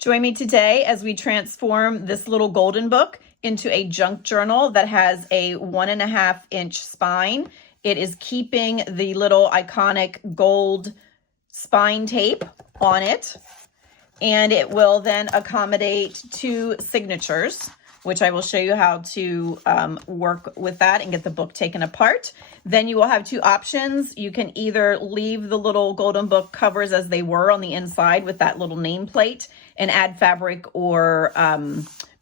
Join me today as we transform this little golden book into a junk journal that has a 1.5-inch spine. It is keeping the little iconic gold spine tape on it, and it will then accommodate 2 signatures, which I will show you how to work with that and get the book taken apart. Then you will have 2 options. You can either leave the little golden book covers as they were on the inside with that little nameplate and add fabric or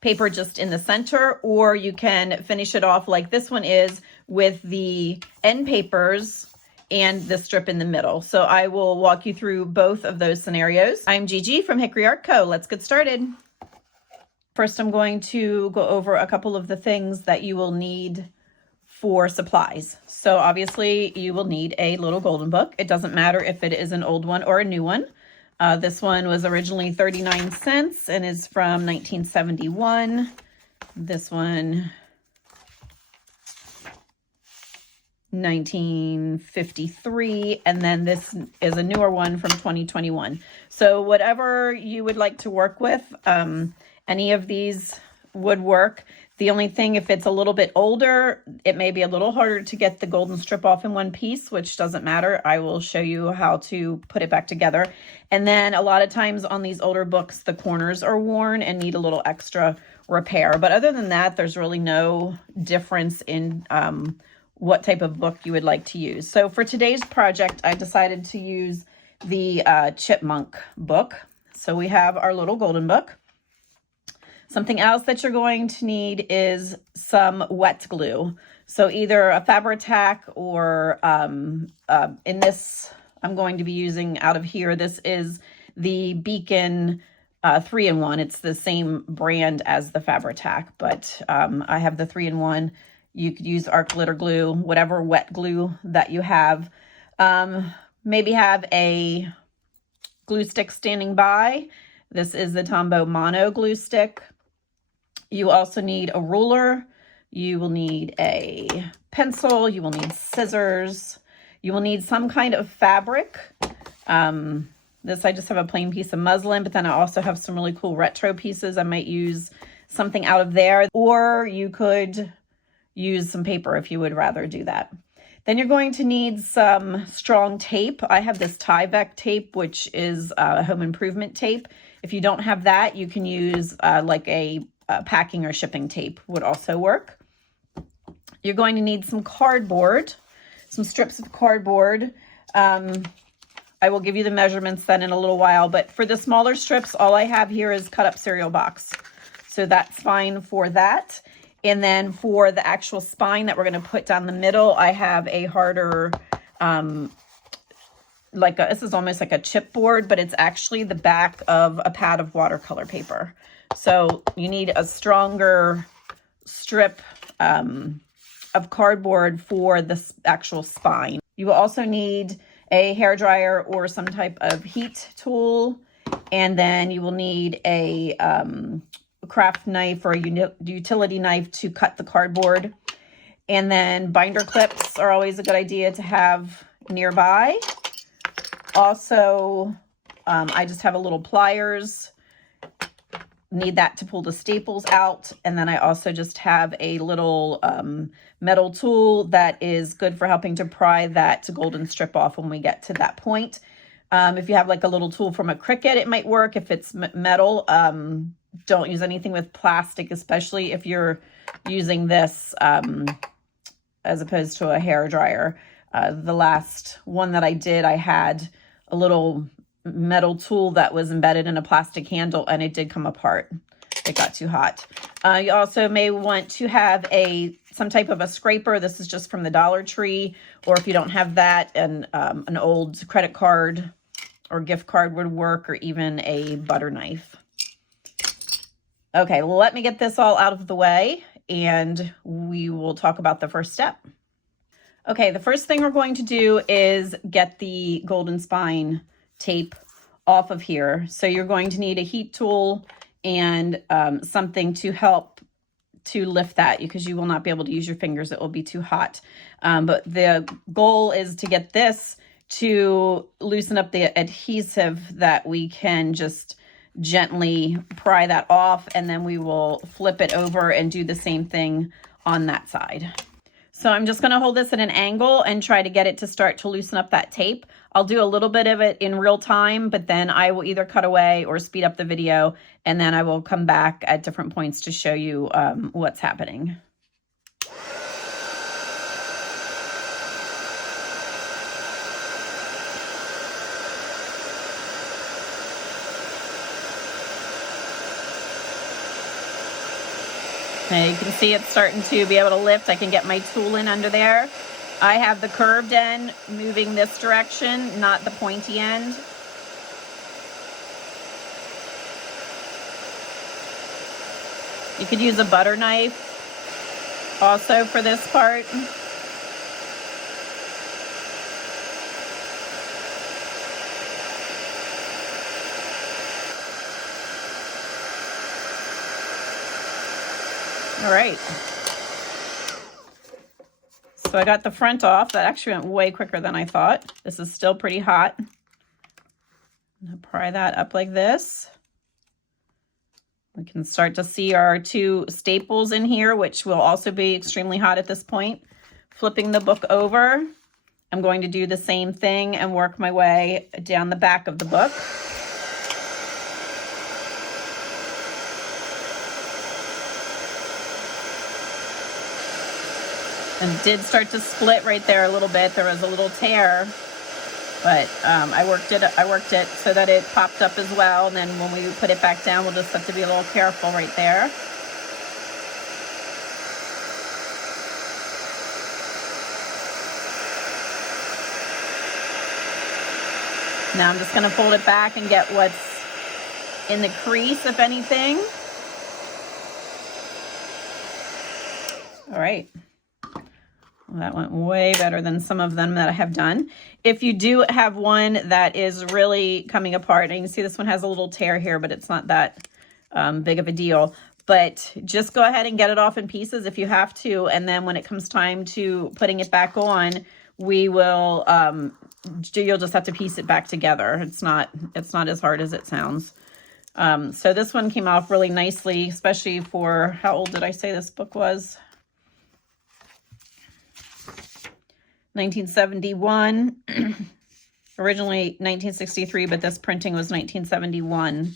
paper just in the center, or you can finish it off like this one is with the end papers and the strip in the middle. So I will walk you through both of those scenarios. I'm Gigi from Hickory Art Co. Let's get started. First, I'm going to go over a couple of the things that you will need for supplies. So obviously you will need a little golden book. It doesn't matter if it is an old one or a new one. This one was originally 39 cents and is from 1971. This one, 1953, and then this is a newer one from 2021. So whatever you would like to work with, any of these would work. The only thing, if it's a little bit older, it may be a little harder to get the golden strip off in one piece, which doesn't matter. I will show you how to put it back together. And then a lot of times on these older books, the corners are worn and need a little extra repair. But other than that, there's really no difference in what type of book you would like to use. So for today's project, I decided to use the chipmunk book. So we have our little golden book. Something else that you're going to need is some wet glue. So either a Fabri-Tac or in this, I'm going to be using out of here, this is the Beacon 3-in-1. It's the same brand as the Fabri-Tac, but I have the 3-in-1. You could use arc glitter glue, whatever wet glue that you have. Maybe have a glue stick standing by. This is the Tombow Mono glue stick. You also need a ruler. You will need a pencil. You will need scissors. You will need some kind of fabric. This, I just have a plain piece of muslin, but then I also have some really cool retro pieces. I might use something out of there, or you could use some paper if you would rather do that. Then you're going to need some strong tape. I have this Tyvec tape, which is home improvement tape. If you don't have that, you can use like a packing or shipping tape would also work. You're going to need some cardboard, some strips of cardboard. I will give you the measurements then in a little while, but for the smaller strips, all I have here is cut up cereal box. So that's fine for that. And then for the actual spine that we're going to put down the middle, I have a harder, this is almost like a chipboard, but it's actually the back of a pad of watercolor paper. So you need a stronger strip of cardboard for the actual spine. You will also need a hairdryer or some type of heat tool. And then you will need a craft knife or a utility knife to cut the cardboard. And then binder clips are always a good idea to have nearby. Also, I just have a little pliers. Need that to pull the staples out. And then I also just have a little metal tool that is good for helping to pry that golden strip off when we get to that point. If you have like a little tool from a Cricut, it might work. If it's metal, don't use anything with plastic, especially if you're using this as opposed to a hairdryer. The last one that I did, I had a little metal tool that was embedded in a plastic handle and it did come apart. It got too hot. You also may want to have some type of a scraper. This is just from the Dollar Tree, or if you don't have that, an old credit card or gift card would work, or even a butter knife. Okay, well, let me get this all out of the way and we will talk about the first step. Okay, the first thing we're going to do is get the golden spine tape off of here. So you're going to need a heat tool and something to help to lift that, because you will not be able to use your fingers. It will be too hot. But the goal is to get this to loosen up the adhesive that we can just gently pry that off, and then we will flip it over and do the same thing on that side. So I'm just going to hold this at an angle and try to get it to start to loosen up that tape. I'll do a little bit of it in real time, but then I will either cut away or speed up the video, and then I will come back at different points to show you what's happening. Now you can see it's starting to be able to lift. I can get my tool in under there. I have the curved end moving this direction, not the pointy end. You could use a butter knife also for this part. All right. So I got the front off. That actually went way quicker than I thought. This is still pretty hot. I'm gonna pry that up like this. We can start to see our two staples in here, which will also be extremely hot at this point. Flipping the book over, I'm going to do the same thing and work my way down the back of the book. And it did start to split right there a little bit. There was a little tear, but I worked it so that it popped up as well. And then when we put it back down, we'll just have to be a little careful right there. Now I'm just going to fold it back and get what's in the crease, if anything. All right. Well, that went way better than some of them that I have done. If you do have one that is really coming apart, and you can see this one has a little tear here, but it's not that big of a deal. But just go ahead and get it off in pieces if you have to. And then when it comes time to putting it back on, we will, you'll just have to piece it back together. It's not as hard as it sounds. So this one came off really nicely, especially for, how old did I say this book was? 1971, originally 1963, but this printing was 1971.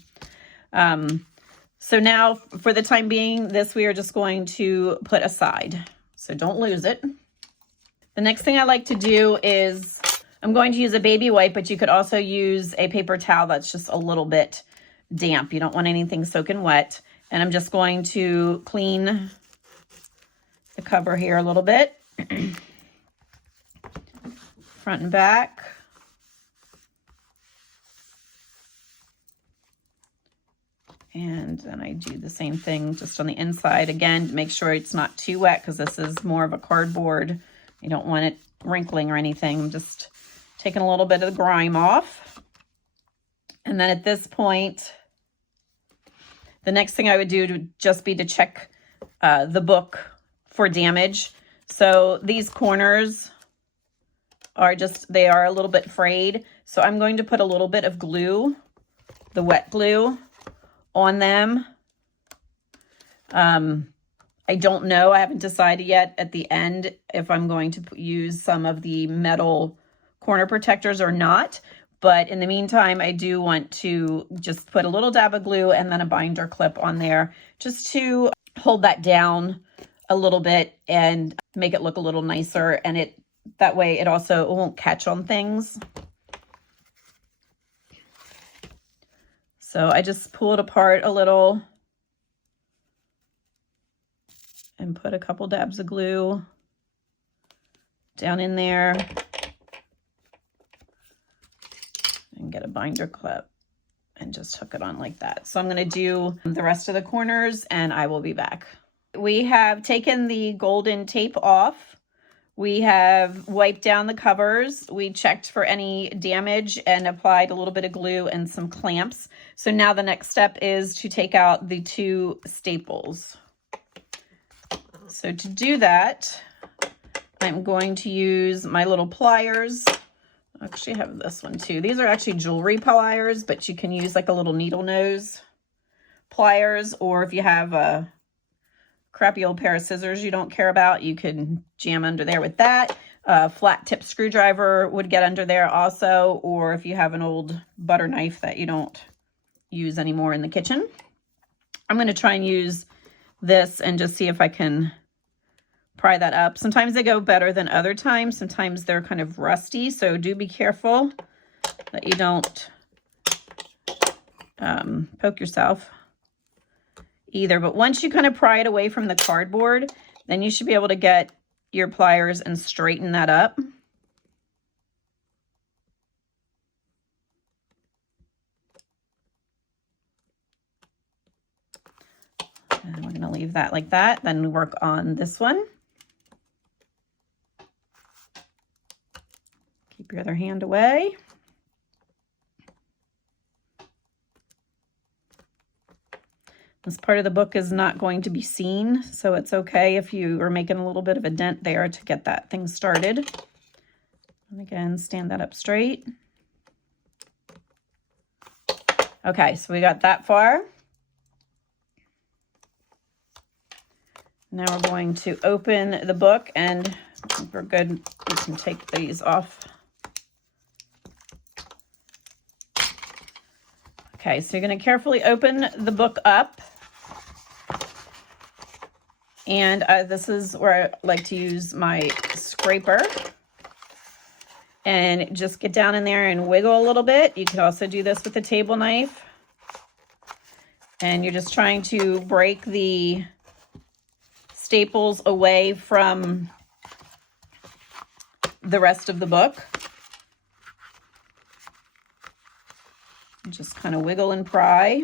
So now for the time being, this we are just going to put aside. So don't lose it. The next thing I like to do is, I'm going to use a baby wipe, but you could also use a paper towel that's just a little bit damp. You don't want anything soaking wet. And I'm just going to clean the cover here a little bit. Front and back. And then I do the same thing just on the inside. Again, make sure it's not too wet because this is more of a cardboard. You don't want it wrinkling or anything. I'm just taking a little bit of the grime off. And then at this point, the next thing I would do would just be to check the book for damage. So these corners are they are a little bit frayed. So I'm going to put a little bit of glue, the wet glue, on them. I don't know. I haven't decided yet at the end if I'm going to use some of the metal corner protectors or not. But in the meantime, I do want to just put a little dab of glue and then a binder clip on there just to hold that down a little bit and make it look a little nicer. And that way it also won't catch on things. So I just pull it apart a little and put a couple dabs of glue down in there and get a binder clip and just hook it on like that. So I'm going to do the rest of the corners and I will be back. We have taken the golden tape off. We have wiped down the covers. We checked for any damage and applied a little bit of glue and some clamps. So now the next step is to take out the two staples. So to do that, I'm going to use my little pliers. actually have this one too. These are actually jewelry pliers, but you can use like a little needle nose pliers, or if you have a crappy old pair of scissors you don't care about, you can jam under there with that. A flat tip screwdriver would get under there also, or if you have an old butter knife that you don't use anymore in the kitchen. I'm going to try and use this and just see if I can pry that up. Sometimes they go better than other times. Sometimes they're kind of rusty, so do be careful that you don't poke yourself either. But once you kind of pry it away from the cardboard, then you should be able to get your pliers and straighten that up. And we're going to leave that like that. Then work on this one. Keep your other hand away. This part of the book is not going to be seen, so it's okay if you are making a little bit of a dent there to get that thing started. And again, stand that up straight. Okay, so we got that far. Now we're going to open the book, and we're good. We can take these off. Okay, so you're going to carefully open the book up. And this is where I like to use my scraper. And just get down in there and wiggle a little bit. You could also do this with a table knife. And you're just trying to break the staples away from the rest of the book. Just kind of wiggle and pry.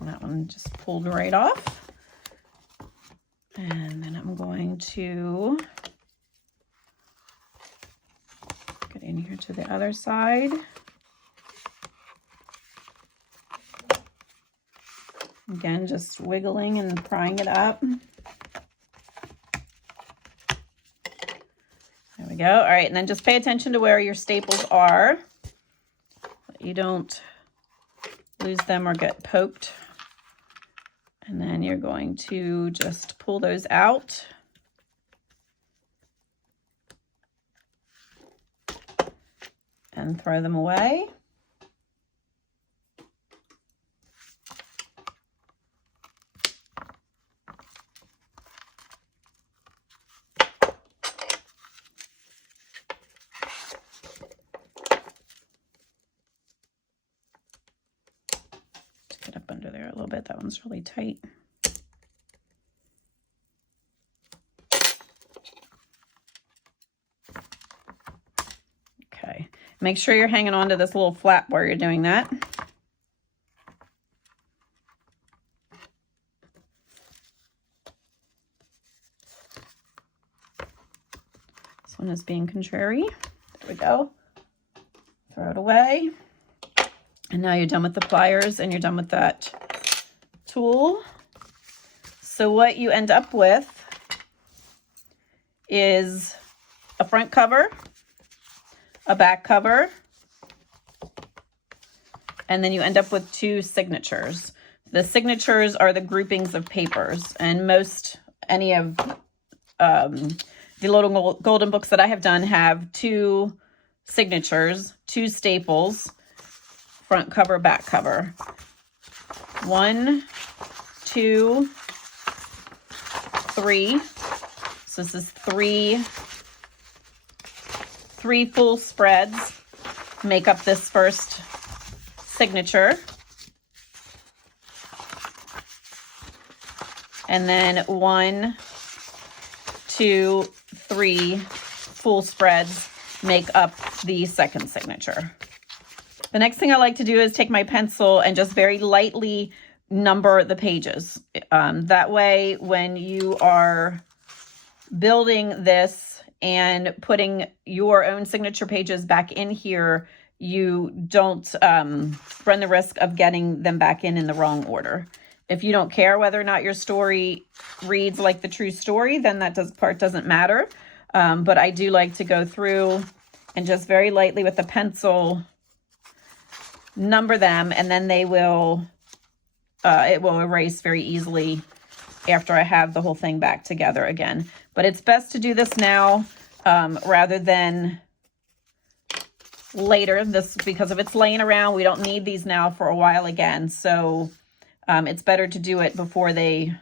That one just pulled right off. And then I'm going to get in here to the other side. Again, just wiggling and prying it up. There we go. All right, and then just pay attention to where your staples are, that you don't lose them or get poked. And then you're going to just pull those out. And throw them away. Get up under there a little bit. That one's really tight. Okay. Make sure you're hanging on to this little flap while you're doing that. This one is being contrary. There we go. Throw it away. And now you're done with the pliers and you're done with that tool. So what you end up with is a front cover, a back cover, and then you end up with two signatures. The signatures are the groupings of papers, and any of the little golden books that I have done have two signatures, two staples, front cover, back cover. 1, 2, 3. So this is three full spreads make up this first signature. And then 1, 2, 3 full spreads make up the second signature. The next thing I like to do is take my pencil and just very lightly number the pages. That way, when you are building this and putting your own signature pages back in here, you don't run the risk of getting them back in the wrong order. If you don't care whether or not your story reads like the true story, then that part doesn't matter. But I do like to go through and just very lightly with a pencil number them, and then they will, it will erase very easily after I have the whole thing back together again. But it's best to do this now rather than later, because if it's laying around, we don't need these now for a while again. So it's better to do it before they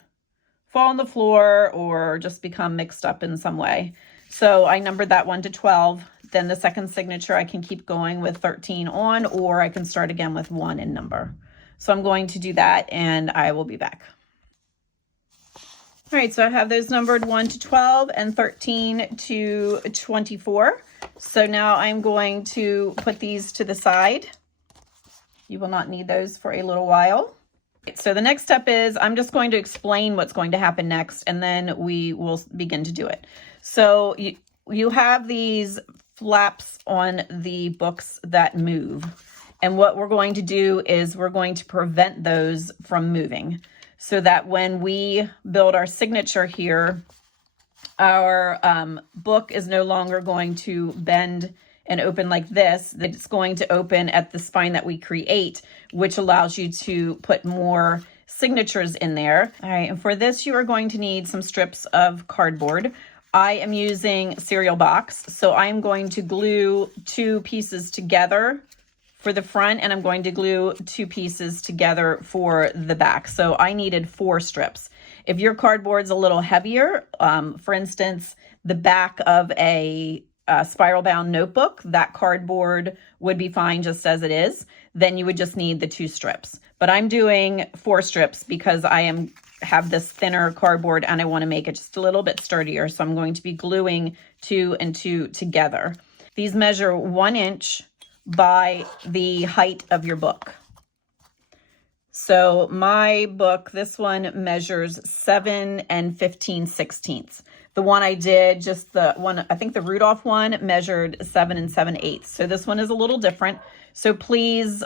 fall on the floor or just become mixed up in some way. So I numbered that 1 to 12. Then the second signature, I can keep going with 13 on, or I can start again with 1 in number. So I'm going to do that, and I will be back. All right, so I have those numbered 1 to 12 and 13 to 24. So now I'm going to put these to the side. You will not need those for a little while. So the next step is I'm just going to explain what's going to happen next, and then we will begin to do it. So you have these flaps on the books that move. And what we're going to do is we're going to prevent those from moving so that when we build our signature here, our book is no longer going to bend and open like this. It's going to open at the spine that we create, which allows you to put more signatures in there. All right, and for this, you are going to need some strips of cardboard. I am using cereal box, so I'm going to glue 2 pieces together for the front, and I'm going to glue 2 pieces together for the back. So I needed 4 strips. If your cardboard's a little heavier, for instance, the back of a spiral bound notebook, that cardboard would be fine just as it is. Then you would just need the 2 strips. But I'm doing 4 strips because I have this thinner cardboard and I want to make it just a little bit sturdier. So I'm going to be gluing 2 and 2 together. These measure 1 inch by the height of your book. So my book, this one measures 7 and 15/16. The one I did, just the one, I think the Rudolph one measured 7 and 7/8. So this one is a little different. So please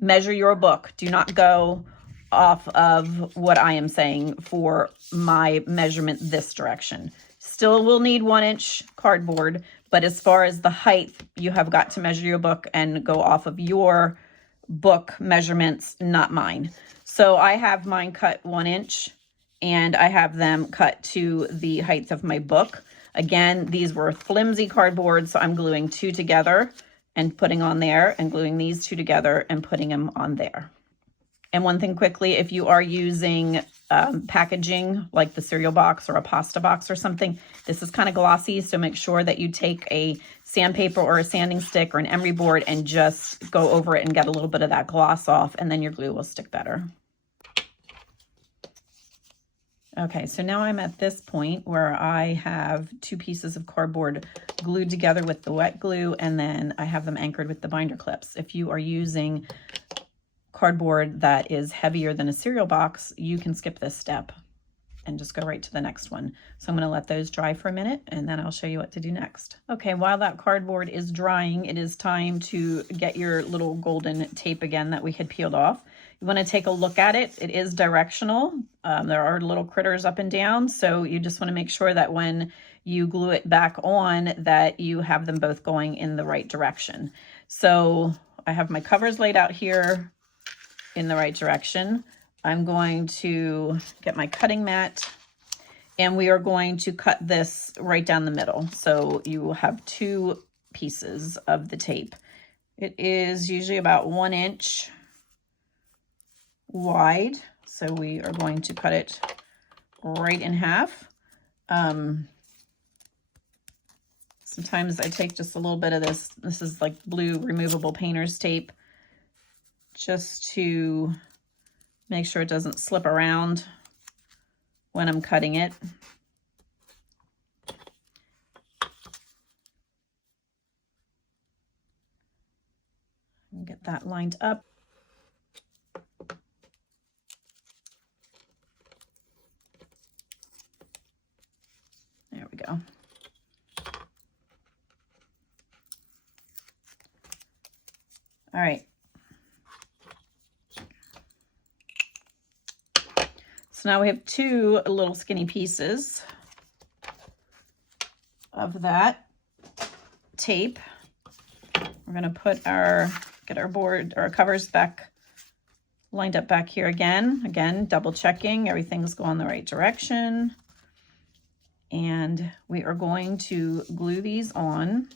measure your book. Do not go off of what I am saying for my measurement this direction. Still will need 1 inch cardboard, but as far as the height, you have got to measure your book and go off of your book measurements, not mine. So I have mine cut 1 inch and I have them cut to the height of my book. Again, these were flimsy cardboard, so I'm gluing 2 together and putting on there, and gluing these 2 together and putting them on there. And one thing quickly, if you are using packaging like the cereal box or a pasta box or something, this is kind of glossy, so make sure that you take a sandpaper or a sanding stick or an emery board and just go over it and get a little bit of that gloss off, and then your glue will stick better. Okay, so now I'm at this point where I have 2 pieces of cardboard glued together with the wet glue, and then I have them anchored with the binder clips. If you are using cardboard that is heavier than a cereal box, you can skip this step and just go right to the next one. So I'm going to let those dry for a minute, and then I'll show you what to do next. Okay, while that cardboard is drying, it is time to get your little golden tape again that we had peeled off. You want to take a look at it. It is directional. There are little critters up and down, so you just want to make sure that when you glue it back on that you have them both going in the right direction. So I have my covers laid out here in the right direction. I'm going to get my cutting mat, and we are going to cut this right down the middle. So you will have 2 pieces of the tape. It is usually about 1 inch wide. So we are going to cut it right in half. Sometimes I take just a little bit of this. This is like blue removable painter's tape, just to make sure it doesn't slip around when I'm cutting it. And get that lined up. There we go. All right. So now we have 2 little skinny pieces of that tape. We're going to put get our covers back lined up back here again, double checking everything's going the right direction. And we are going to glue these on.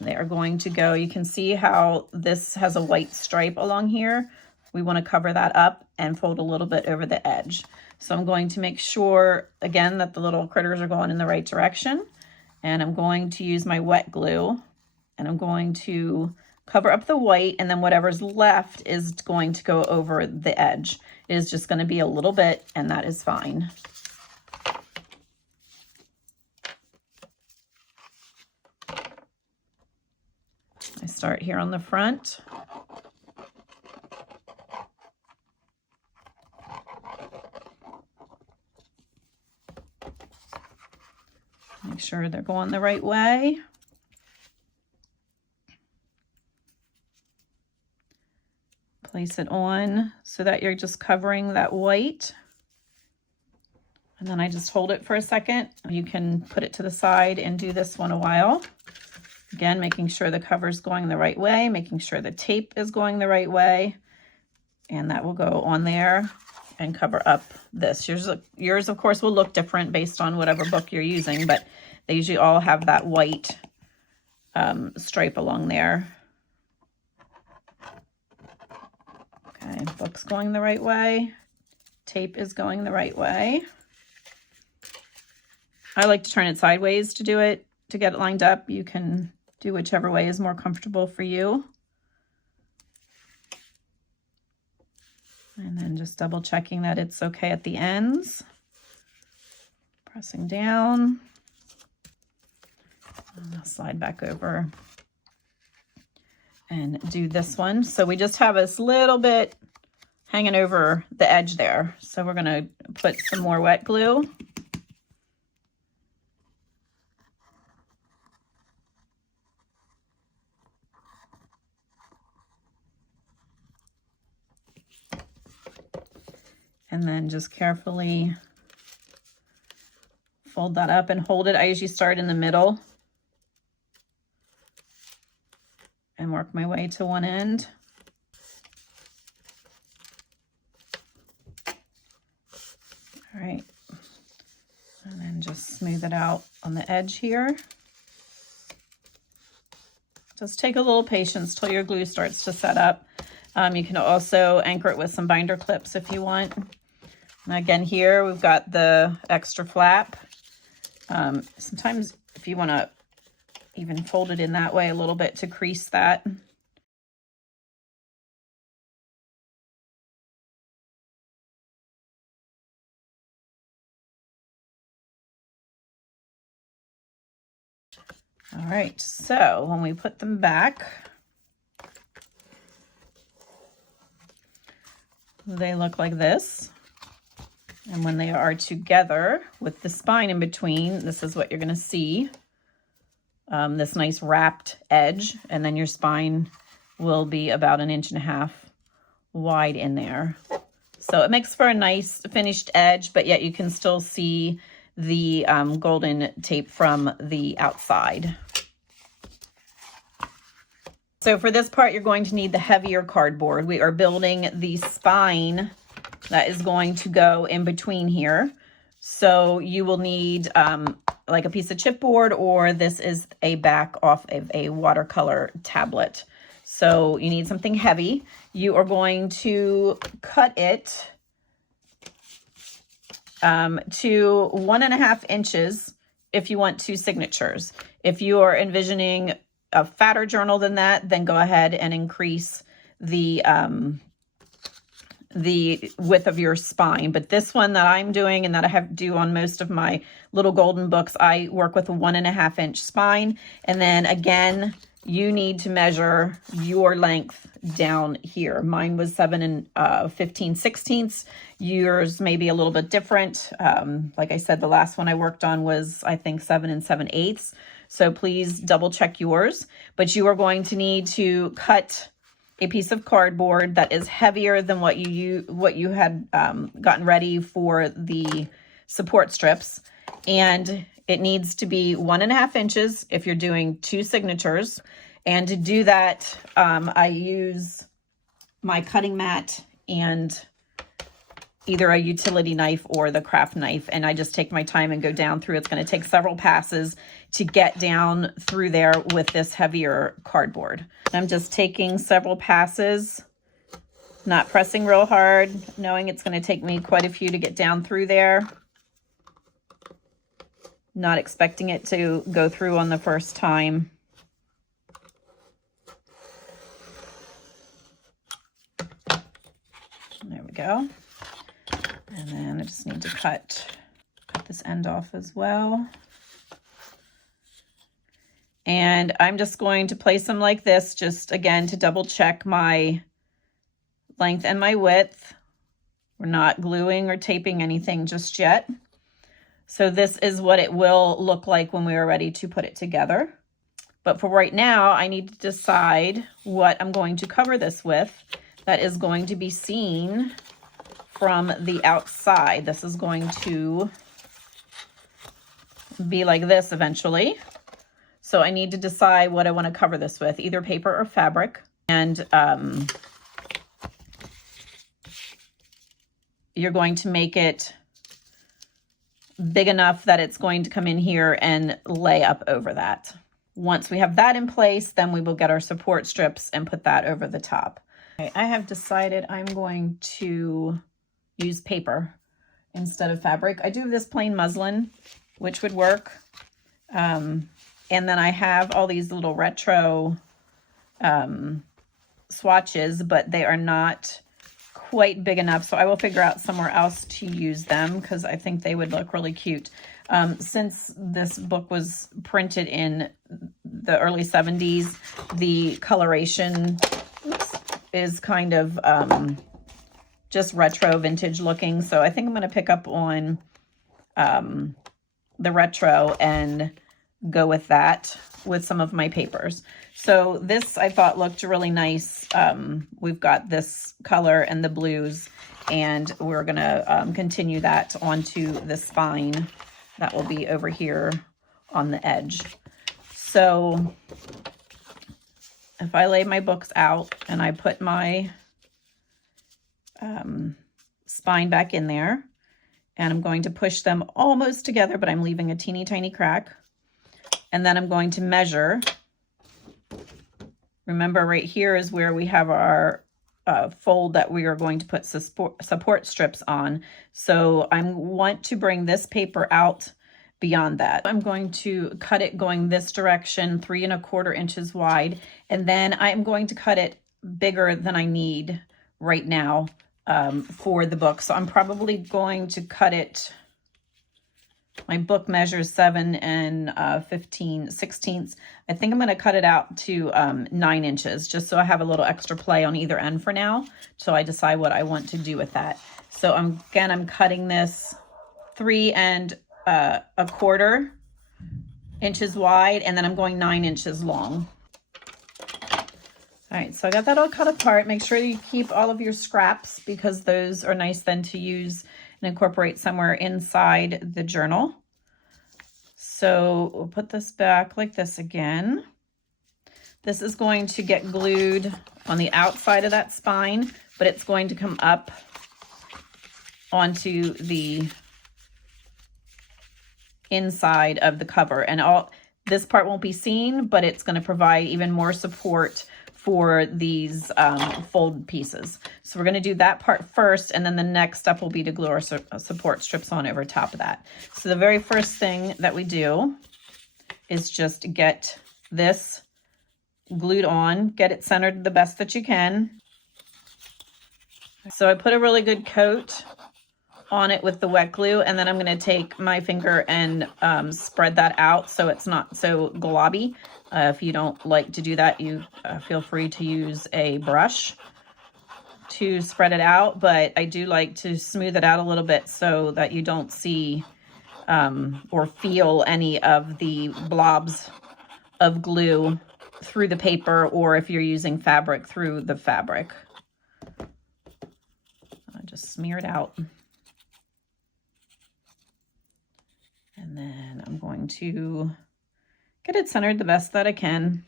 They are going to go, you can see how this has a white stripe along here. We want to cover that up and fold a little bit over the edge. So I'm going to make sure, again, that the little critters are going in the right direction. And I'm going to use my wet glue, and I'm going to cover up the white, and then whatever's left is going to go over the edge. It is just going to be a little bit, and that is fine. I start here on the front. Make sure they're going the right way. Place it on so that you're just covering that white. And then I just hold it for a second. You can put it to the side and do this one a while. Again, making sure the cover's going the right way, making sure the tape is going the right way. And that will go on there and cover up this. Yours, of course, will look different based on whatever book you're using, but they usually all have that white stripe along there. Okay, book's going the right way. Tape is going the right way. I like to turn it sideways to do it, to get it lined up. You can do whichever way is more comfortable for you. And then just double checking that it's okay at the ends. Pressing down. And I'll slide back over and do this one. So we just have this little bit hanging over the edge there. So we're going to put some more wet glue. And then just carefully fold that up and hold it. I usually start in the middle and work my way to one end. All right. And then just smooth it out on the edge here. Just take a little patience till your glue starts to set up. You can also anchor it with some binder clips if you want. And again, here we've got the extra flap. Sometimes if you want to even fold it in that way a little bit to crease that. All right, so when we put them back, they look like this. And when they are together with the spine in between, this is what you're going to see. This nice wrapped edge, and then your spine will be about 1.5 inches wide in there. So it makes for a nice finished edge, but yet you can still see the golden tape from the outside. So for this part, you're going to need the heavier cardboard. We are building the spine that is going to go in between here. So you will need like a piece of chipboard, or this is a back off of a watercolor tablet. So you need something heavy. You are going to cut it to 1.5 inches if you want 2 signatures. If you are envisioning a fatter journal than that, then go ahead and increase the width of your spine. But this one that I'm doing and that I have to do on most of my little golden books, I work with a 1.5 inch spine. And then again, you need to measure your length down here. Mine was 7 15/16. Yours may be a little bit different. Like I said, the last one I worked on was, I think, 7 7/8. So please double check yours. But you are going to need to cut a piece of cardboard that is heavier than what you had gotten ready for the support strips, and it needs to be 1.5 inches if you're doing 2 signatures. And to do that, I use my cutting mat and either a utility knife or the craft knife, and I just take my time and go down through. It's going to take several passes to get down through there with this heavier cardboard. I'm just taking several passes, not pressing real hard, knowing it's going to take me quite a few to get down through there. Not expecting it to go through on the first time. There we go. And then I just need to cut this end off as well. And I'm just going to place them like this, just again to double check my length and my width. We're not gluing or taping anything just yet. So this is what it will look like when we are ready to put it together. But for right now, I need to decide what I'm going to cover this with that is going to be seen from the outside. This is going to be like this eventually. So I need to decide what I want to cover this with, either paper or fabric. And you're going to make it big enough that it's going to come in here and lay up over that. Once we have that in place, then we will get our support strips and put that over the top. Okay, I have decided I'm going to use paper instead of fabric. I do have this plain muslin, which would work. And then I have all these little retro swatches, but they are not quite big enough. So I will figure out somewhere else to use them because I think they would look really cute. Since this book was printed in the early 70s, the coloration is kind of just retro vintage looking. So I think I'm going to pick up on the retro and go with that with some of my papers. So this I thought looked really nice. We've got this color and the blues, and we're going to continue that onto the spine that will be over here on the edge. So if I lay my books out and I put my spine back in there, and I'm going to push them almost together, but I'm leaving a teeny tiny crack. And then I'm going to measure. Remember, right here is where we have our fold that we are going to put support strips on. So I want to bring this paper out beyond that. I'm going to cut it going this direction, 3¼ inches wide. And then I'm going to cut it bigger than I need right now for the book. So I'm probably going to cut it. My book measures 7 15/16. I think I'm going to cut it out to 9 inches, just so I have a little extra play on either end for now. So I decide what I want to do with that. So I'm cutting this 3¼ inches wide, and then I'm going 9 inches long. All right, so I got that all cut apart. Make sure you keep all of your scraps because those are nice then to use and incorporate somewhere inside the journal. So we'll put this back like this again. This is going to get glued on the outside of that spine, but it's going to come up onto the inside of the cover. And this part won't be seen, but it's going to provide even more support for these fold pieces. So we're going to do that part first, and then the next step will be to glue our support strips on over top of that. So the very first thing that we do is just get this glued on, get it centered the best that you can. So I put a really good coat on it with the wet glue, and then I'm going to take my finger and spread that out so it's not so globby. If you don't like to do that, you feel free to use a brush to spread it out, but I do like to smooth it out a little bit so that you don't see or feel any of the blobs of glue through the paper, or if you're using fabric, through the fabric. I just smear it out. And then I'm going to get it centered the best that I can.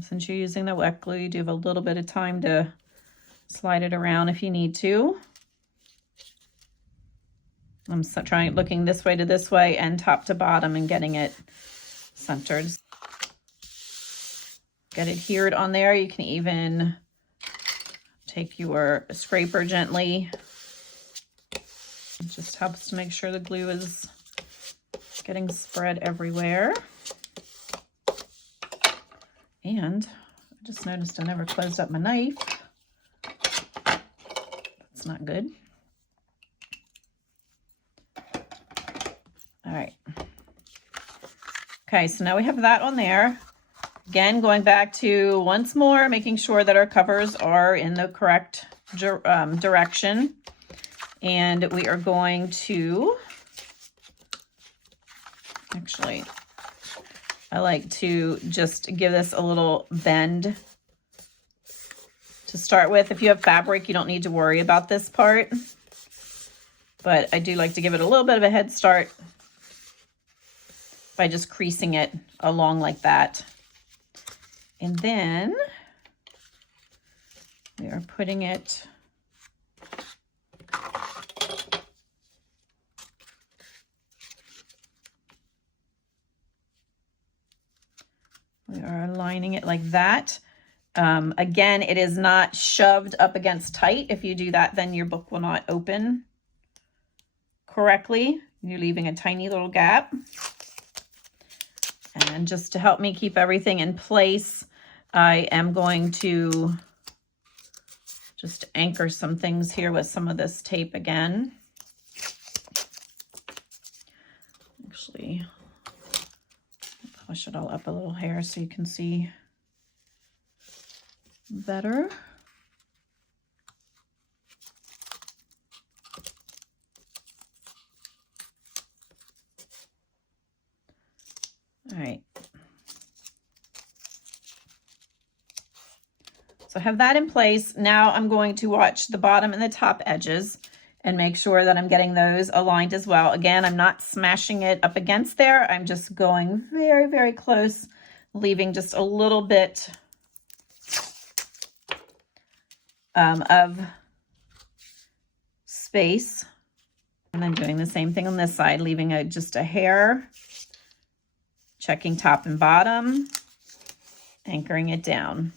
Since you're using the wet glue, you do have a little bit of time to slide it around if you need to. I'm trying, looking this way to this way and top to bottom and getting it centered. Get it adhered on there. You can even take your scraper gently. It just helps to make sure the glue is getting spread everywhere. And I just noticed I never closed up my knife. That's not good. All right. Okay, so now we have that on there. Again, going back to once more, making sure that our covers are in the correct direction. And we are going to, actually, I like to just give this a little bend to start with. If you have fabric, you don't need to worry about this part. But I do like to give it a little bit of a head start by just creasing it along like that. And then we are putting it we are aligning it like that. Again, it is not shoved up against tight. If you do that, then your book will not open correctly. You're leaving a tiny little gap. And just to help me keep everything in place, I am going to just anchor some things here with some of this tape again. Actually, push it all up a little here so you can see better. All right. So I have that in place. Now I'm going to watch the bottom and the top edges and make sure that I'm getting those aligned as well. Again, I'm not smashing it up against there. I'm just going very, very close, leaving just a little bit of space. And I'm doing the same thing on this side, leaving just a hair, checking top and bottom, anchoring it down.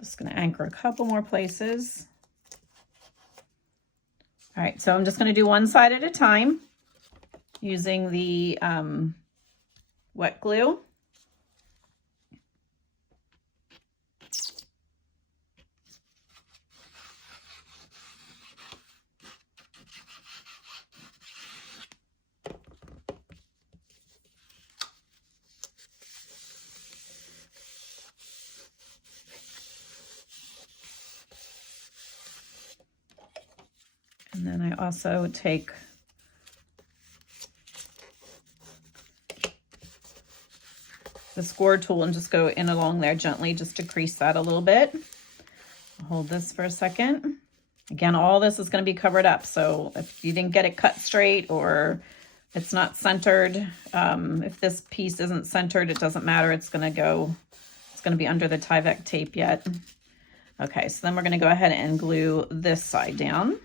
Just going to anchor a couple more places. All right, so I'm just going to do one side at a time using the wet glue. And then I also take the score tool and just go in along there gently just to crease that a little bit. I'll hold this for a second. Again, all this is going to be covered up. So if you didn't get it cut straight or it's not centered, if this piece isn't centered, it doesn't matter. It's going to be under the Tyvec tape yet. Okay, so then we're going to go ahead and glue this side down.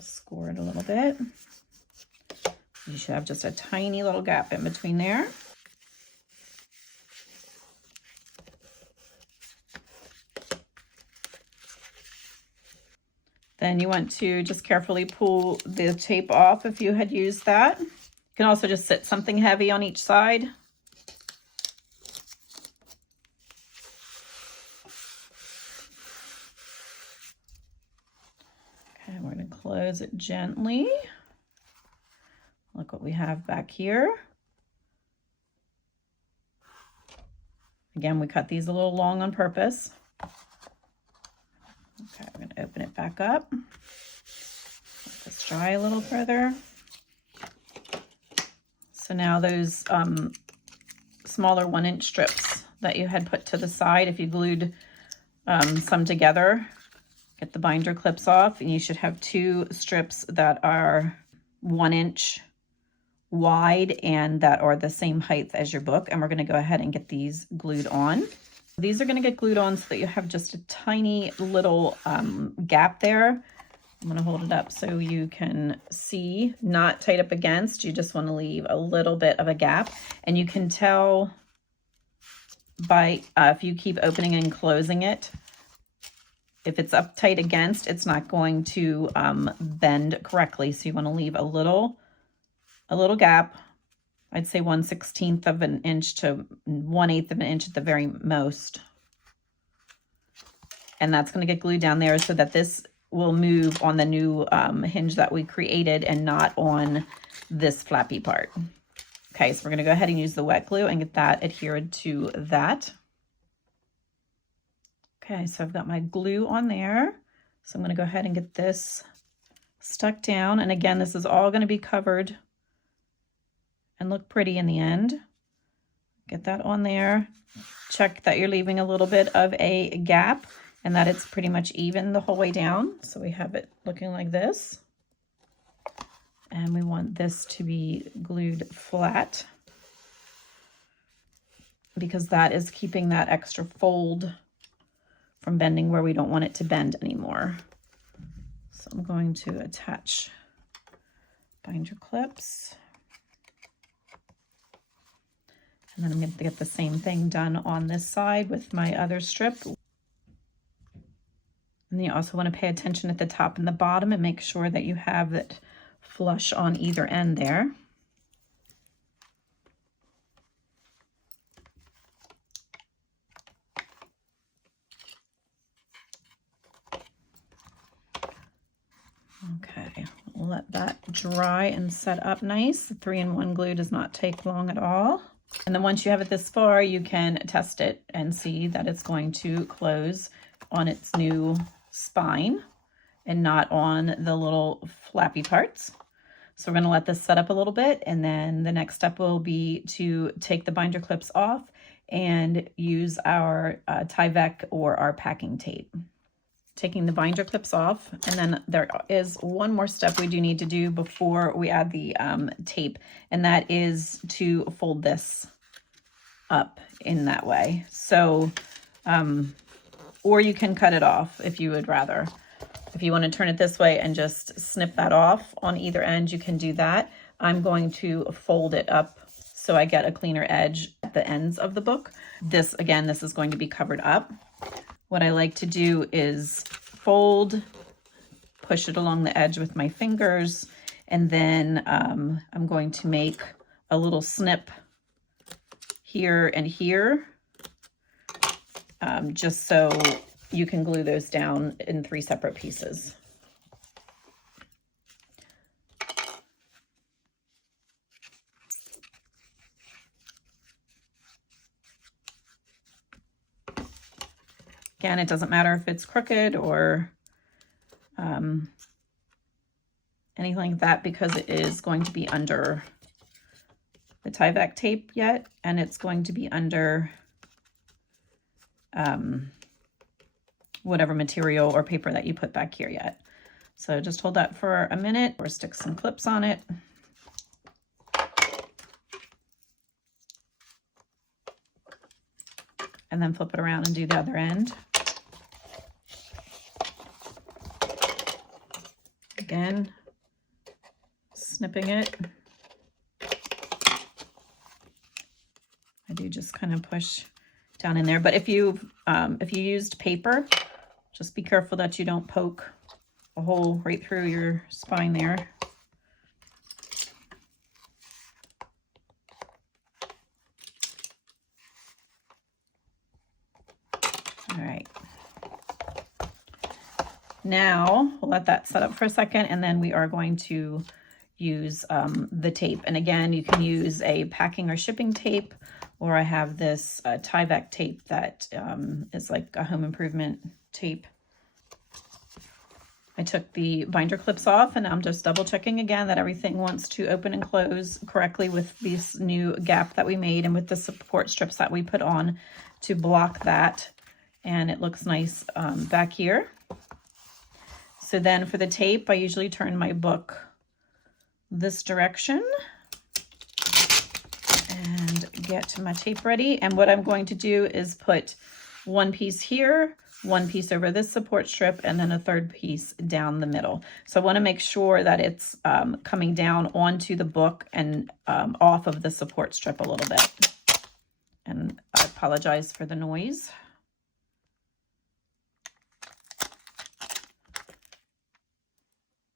Score it a little bit. You should have just a tiny little gap in between there. Then you want to just carefully pull the tape off if you had used that. You can also just sit something heavy on each side. Okay, we're going to close it gently. Look what we have back here. Again, we cut these a little long on purpose. Okay, I'm going to open it back up. Let this dry a little further. So now those smaller 1-inch strips that you had put to the side, if you glued some together, get the binder clips off, and you should have 2 strips that are 1 inch wide and that are the same height as your book. And we're going to go ahead and get these glued on. These are going to get glued on so that you have just a tiny little gap there. I'm going to hold it up so you can see, not tight up against. You just want to leave a little bit of a gap. And you can tell by if you keep opening and closing it, if it's up tight against, it's not going to bend correctly. So you want to leave a little gap. I'd say 1/16 of an inch to 1/8 of an inch at the very most. And that's going to get glued down there so that this will move on the new hinge that we created and not on this flappy part. Okay, so we're going to go ahead and use the wet glue and get that adhered to that. Okay, so I've got my glue on there. So I'm going to go ahead and get this stuck down. And again, this is all going to be covered and look pretty in the end. Get that on there. Check that you're leaving a little bit of a gap and that it's pretty much even the whole way down. So we have it looking like this. And we want this to be glued flat because that is keeping that extra fold from bending where we don't want it to bend anymore. So I'm going to attach binder clips. And then I'm going to get the same thing done on this side with my other strip. And you also want to pay attention at the top and the bottom and make sure that you have it flush on either end there. Okay, we'll let that dry and set up nice. The 3-in-1 glue does not take long at all. And then once you have it this far, you can test it and see that it's going to close on its new spine and not on the little flappy parts. So we're going to let this set up a little bit, and then the next step will be to take the binder clips off and use our Tyvec or our packing tape. Taking the binder clips off, and then there is one more step we do need to do before we add the tape, and that is to fold this up in that way. So, or you can cut it off if you would rather. If you want to turn it this way and just snip that off on either end, you can do that. I'm going to fold it up so I get a cleaner edge at the ends of the book. This, again, this is going to be covered up. What I like to do is fold, push it along the edge with my fingers, and then I'm going to make a little snip here and here, just so you can glue those down in 3 separate pieces. Again, it doesn't matter if it's crooked or anything like that, because it is going to be under the Tyvec tape yet, and it's going to be under whatever material or paper that you put back here yet. So just hold that for a minute or stick some clips on it. And then flip it around and do the other end. Again, snipping it. I do just kind of push down in there, but if you used paper, just be careful that you don't poke a hole right through your spine there. All right. Now we'll let that set up for a second, and then we are going to use the tape. And again, you can use a packing or shipping tape, or I have this Tyvec tape that is like a home improvement tape. I took the binder clips off, and I'm just double checking again that everything wants to open and close correctly with this new gap that we made and with the support strips that we put on to block that. And it looks nice back here. So then for the tape, I usually turn my book this direction and get my tape ready. And what I'm going to do is put one piece here, one piece over this support strip, and then a third piece down the middle. So I want to make sure that it's coming down onto the book and off of the support strip a little bit. And I apologize for the noise.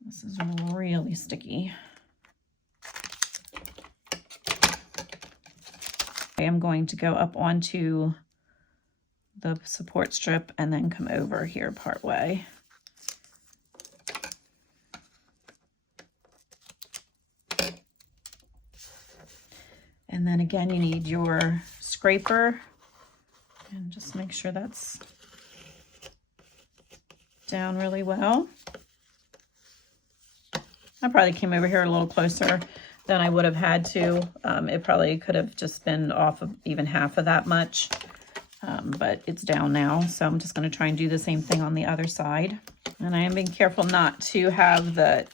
This is really sticky. I am going to go up onto the support strip and then come over here part way. And then again, you need your scraper, and just make sure that's down really well. I probably came over here a little closer than I would have had to. It probably could have just been off of even half of that much, but it's down now. So I'm just going to try and do the same thing on the other side. And I am being careful not to have the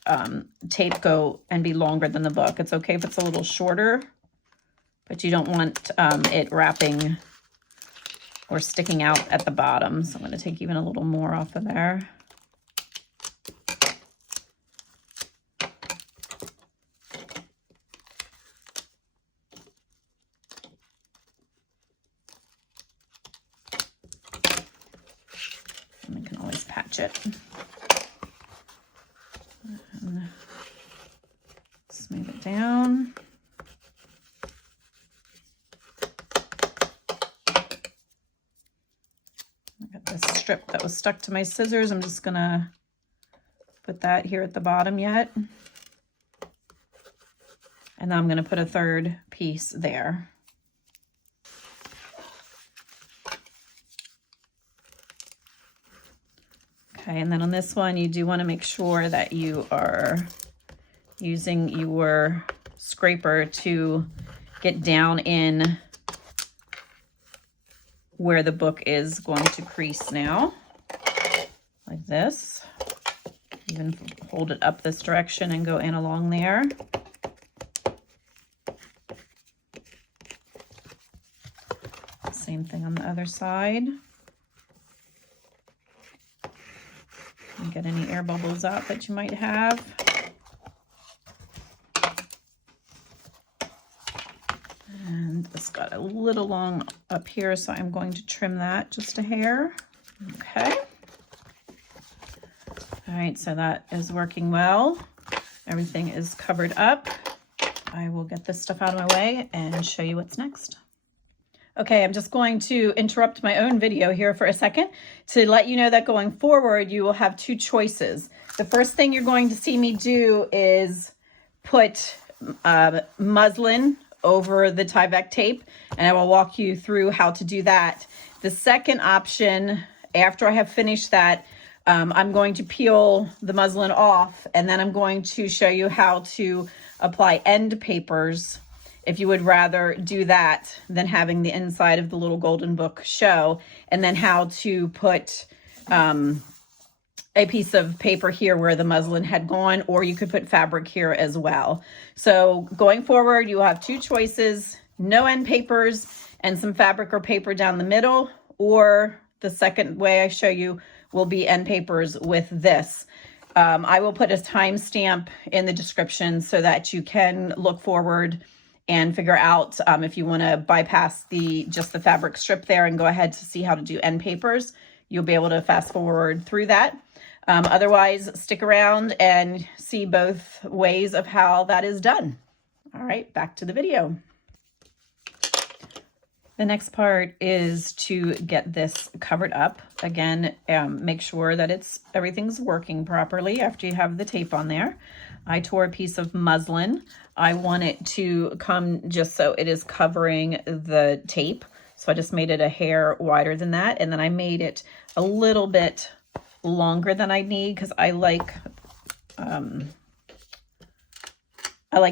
tape go and be longer than the book. It's okay if it's a little shorter, but you don't want it wrapping or sticking out at the bottom. So I'm going to take even a little more off of there. And I can always patch it. And smooth it down. This strip that was stuck to my scissors, I'm just gonna put that here at the bottom yet. And then I'm gonna put a third piece there. Okay, and then on this one, you do wanna make sure that you are using your scraper to get down in where the book is going to crease now, like this. Even hold it up this direction and go in along there. Same thing on the other side. And get any air bubbles out that you might have. And it's got a little long up here, so I'm going to trim that just a hair. Okay. All right, so that is working well. Everything is covered up. I will get this stuff out of my way and show you what's next. Okay, I'm just going to interrupt my own video here for a second to let you know that going forward, you will have two choices. The first thing you're going to see me do is put muslin over the Tyvec tape, and I will walk you through how to do that. The second option, after I have finished that, I'm going to peel the muslin off, and then I'm going to show you how to apply end papers if you would rather do that than having the inside of the little golden book show, and then how to put a piece of paper here where the muslin had gone, or you could put fabric here as well. So going forward, you will have two choices: no end papers and some fabric or paper down the middle, or the second way I show you will be end papers with this. I will put a timestamp in the description so that you can look forward and figure out if you want to bypass just the fabric strip there and go ahead to see how to do end papers. You'll be able to fast forward through that. Otherwise, stick around and see both ways of how that is done. All right, back to the video. The next part is to get this covered up. Again, make sure that everything's working properly after you have the tape on there. I tore a piece of muslin. I want it to come just so it is covering the tape. So I just made it a hair wider than that. And then I made it a little bit longer than I need because I like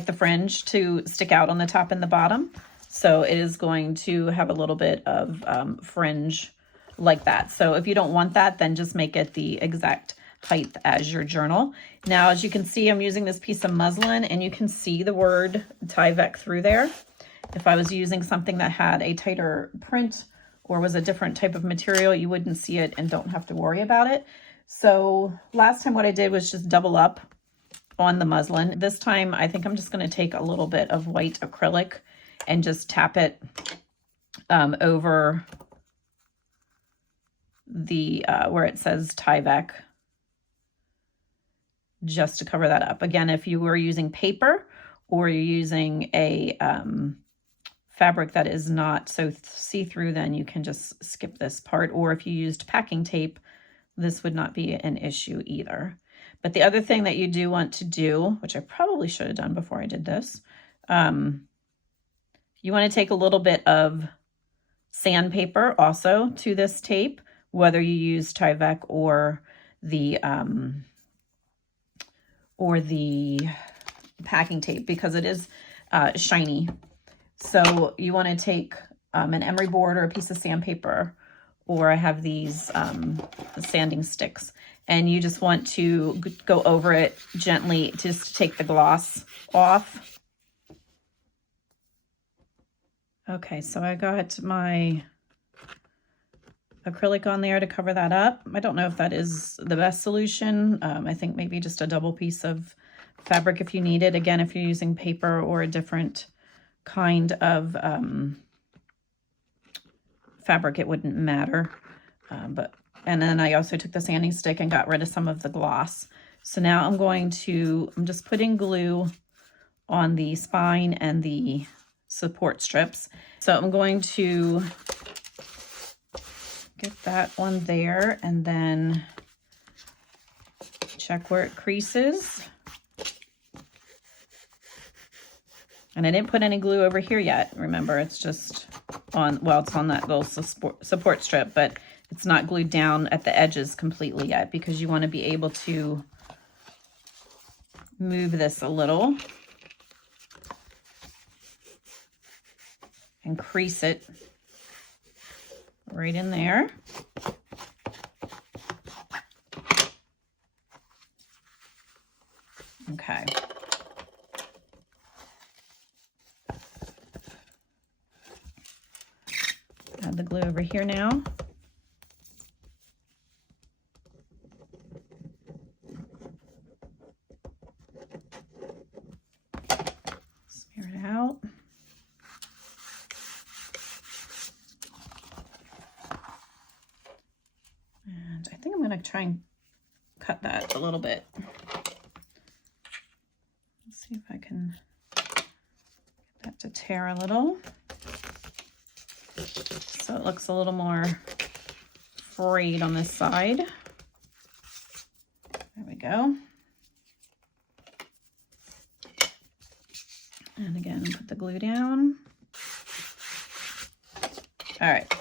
the fringe to stick out on the top and the bottom. So it is going to have a little bit of fringe like that. So if you don't want that, then just make it the exact height as your journal. Now, as you can see, I'm using this piece of muslin and you can see the word Tyvec through there. If I was using something that had a tighter print or was a different type of material, you wouldn't see it and don't have to worry about it. So last time what I did was just double up on the muslin. This time I think I'm just going to take a little bit of white acrylic and just tap it over the where it says Tyvec, just to cover that up. Again, if you were using paper or you're using a fabric that is not so see-through, then you can just skip this part. Or if you used packing tape, this would not be an issue either. But the other thing that you do want to do, which I probably should have done before I did this, you want to take a little bit of sandpaper also to this tape, whether you use Tyvec or the packing tape, because it is shiny. So you want to take an emery board or a piece of sandpaper, or I have these sanding sticks, and you just want to go over it gently just to take the gloss off. Okay, so I got my acrylic on there to cover that up. I don't know if that is the best solution. I think maybe just a double piece of fabric if you need it. Again, if you're using paper or a different kind of fabric, it wouldn't matter. And then I also took the sanding stick and got rid of some of the gloss. So now I'm just putting glue on the spine and the support strips. So I'm going to get that one there and then check where it creases. And I didn't put any glue over here yet. Remember, it's just on, well, it's on that little support strip, but it's not glued down at the edges completely yet, because you want to be able to move this a little and crease it right in there. Okay. Add the glue over here now. Smear it out. And I think I'm going to try and cut that a little bit. Let's see if I can get that to tear a little, so it looks a little more frayed on this side. There we go. And again, put the glue down. All right.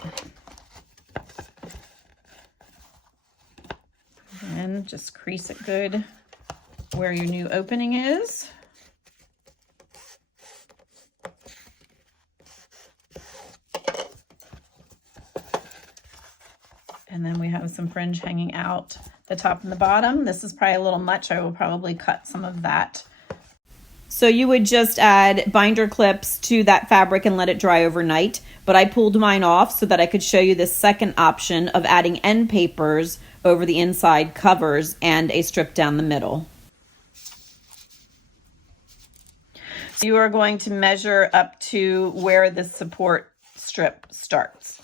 And just crease it good where your new opening is. And then we have some fringe hanging out the top and the bottom. This is probably a little much. I will probably cut some of that. So you would just add binder clips to that fabric and let it dry overnight. But I pulled mine off so that I could show you the second option of adding end papers over the inside covers and a strip down the middle. So you are going to measure up to where the support strip starts.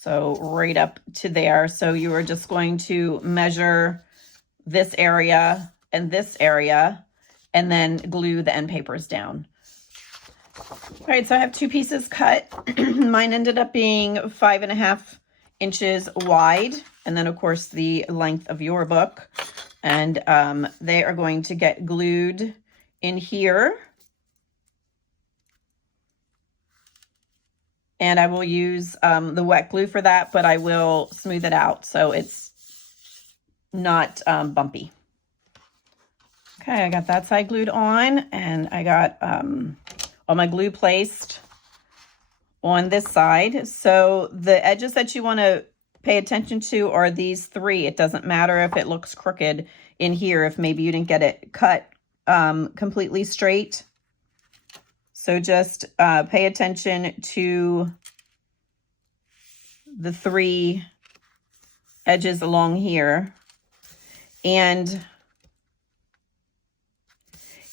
So right up to there. So you are just going to measure this area and this area and then glue the end papers down. All right, so I have two pieces cut. Mine ended up being 5.5 inches wide. And then of course the length of your book. And they are going to get glued in here. And I will use the wet glue for that, but I will smooth it out so it's not bumpy. Okay, I got that side glued on, and I got all my glue placed on this side. So the edges that you want to pay attention to are these three. It doesn't matter if it looks crooked in here, if maybe you didn't get it cut completely straight. So just pay attention to the three edges along here. And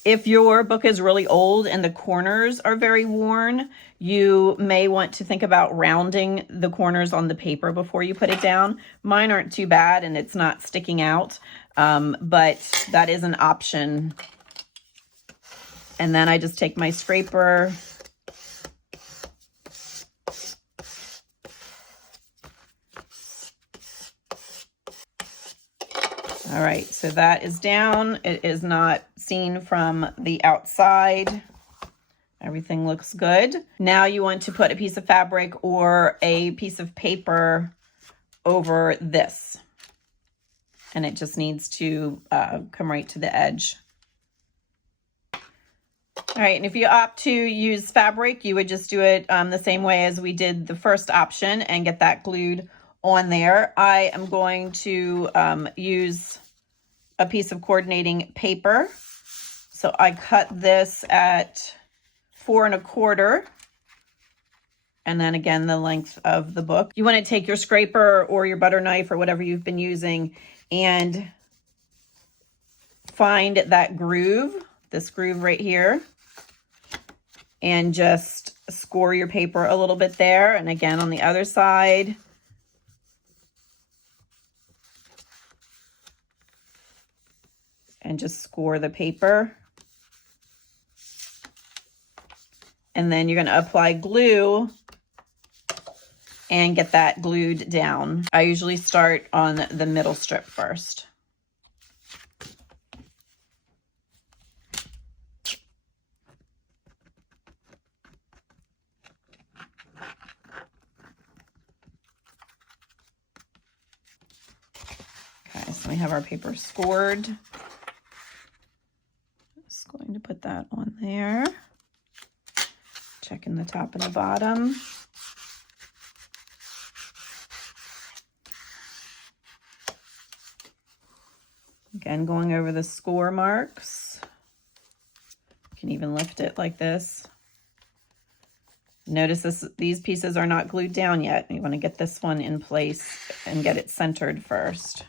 if your book is really old and the corners are very worn, you may want to think about rounding the corners on the paper before you put it down. Mine aren't too bad and it's not sticking out, but that is an option. And then I just take my scraper All right, so that is down. It is not seen from the outside. Everything looks good. Now you want to put a piece of fabric or a piece of paper over this. And it just needs to come right to the edge. All right, and if you opt to use fabric, you would just do it the same way as we did the first option and get that glued on there. I am going to use a piece of coordinating paper. So I cut this at 4 1/4. And then again, the length of the book. You want to take your scraper or your butter knife or whatever you've been using and find that groove, this groove right here, and just score your paper a little bit there. And again, on the other side. And just score the paper. And then you're going to apply glue and get that glued down. I usually start on the middle strip first. Okay, so we have our paper scored. Just going to put that on there. Checking the top and the bottom. Again, going over the score marks. You can even lift it like this. Notice these pieces are not glued down yet. You want to get this one in place and get it centered first.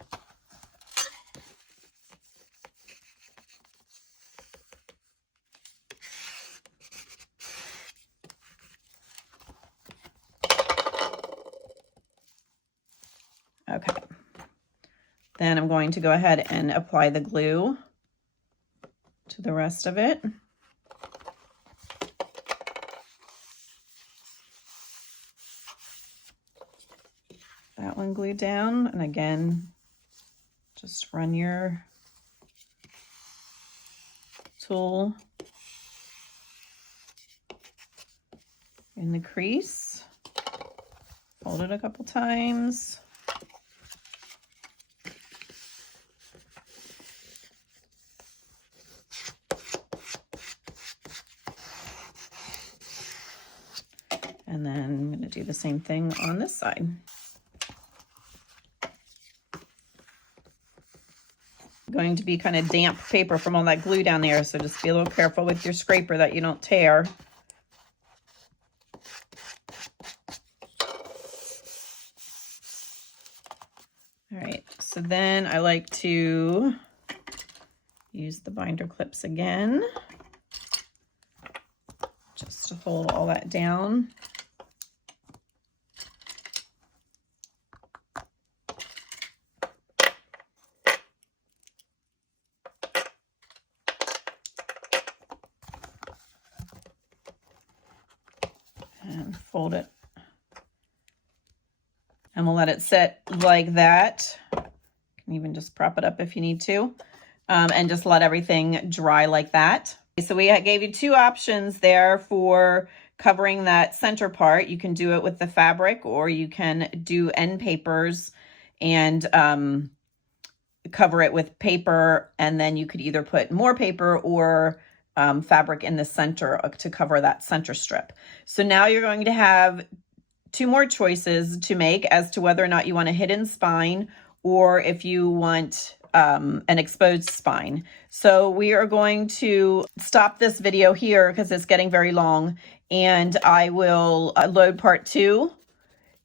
Okay. Then I'm going to go ahead and apply the glue to the rest of it. That one glued down, and again, just run your tool in the crease, fold it a couple times. And then I'm going to do the same thing on this side. Going to be kind of damp paper from all that glue down there, so just be a little careful with your scraper that you don't tear. All right, so then I like to use the binder clips again, just to hold all that down. And fold it. And we'll let it sit like that. You can even just prop it up if you need to, and just let everything dry like that. So we gave you two options there for covering that center part. You can do it with the fabric, or you can do end papers and cover it with paper, and then you could either put more paper or fabric in the center to cover that center strip. So now you're going to have two more choices to make as to whether or not you want a hidden spine or if you want an exposed spine. So we are going to stop this video here because it's getting very long, and I will load part 2,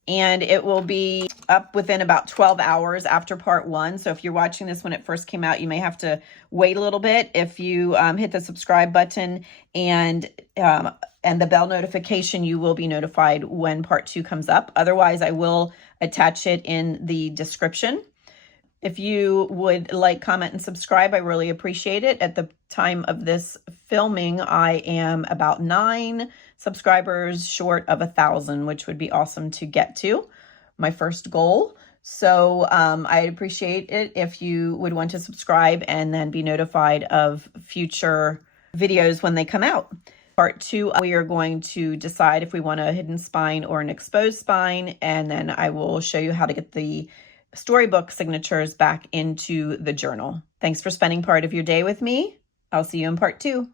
and it will be up within about 12 hours after part 1. So if you're watching this when it first came out, you may have to wait a little bit. If you hit the subscribe button and the bell notification, you will be notified when part 2 comes up. Otherwise, I will attach it in the description. If you would like, comment, and subscribe, I really appreciate it. At the time of this filming, I am about 9 subscribers short of 1,000, which would be awesome to get to, my first goal. So I'd appreciate it if you would want to subscribe and then be notified of future videos when they come out. Part 2, we are going to decide if we want a hidden spine or an exposed spine, and then I will show you how to get the storybook signatures back into the journal. Thanks for spending part of your day with me. I'll see you in part 2.